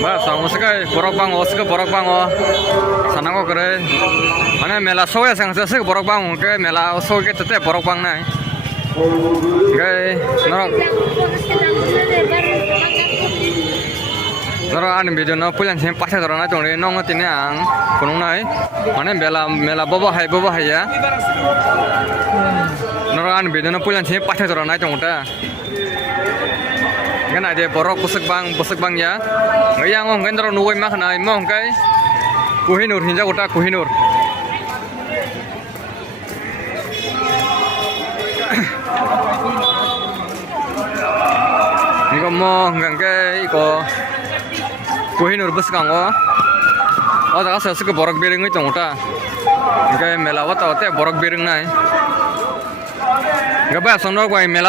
Ba sang uskai borok bang o sanango kare mane mela soya sang se borok bang ke mela so ke tete borok bang nai gai noro an video no pulan sem pasha dorana tongre nong tine ang kunung nai mane mela bobo hai ya noro an video no pulan sem pasha dorana tongta kan ada borok pusuk bang ya yang ngong kan terus nuwai mah nai mong kai Kohinoor hinja kota Kohinoor ini mong ngang kai ko Kohinoor bus kango oh tak asal suka borok biring itu kota kai melawat atau borok biring nai gak bahas sonor gua mela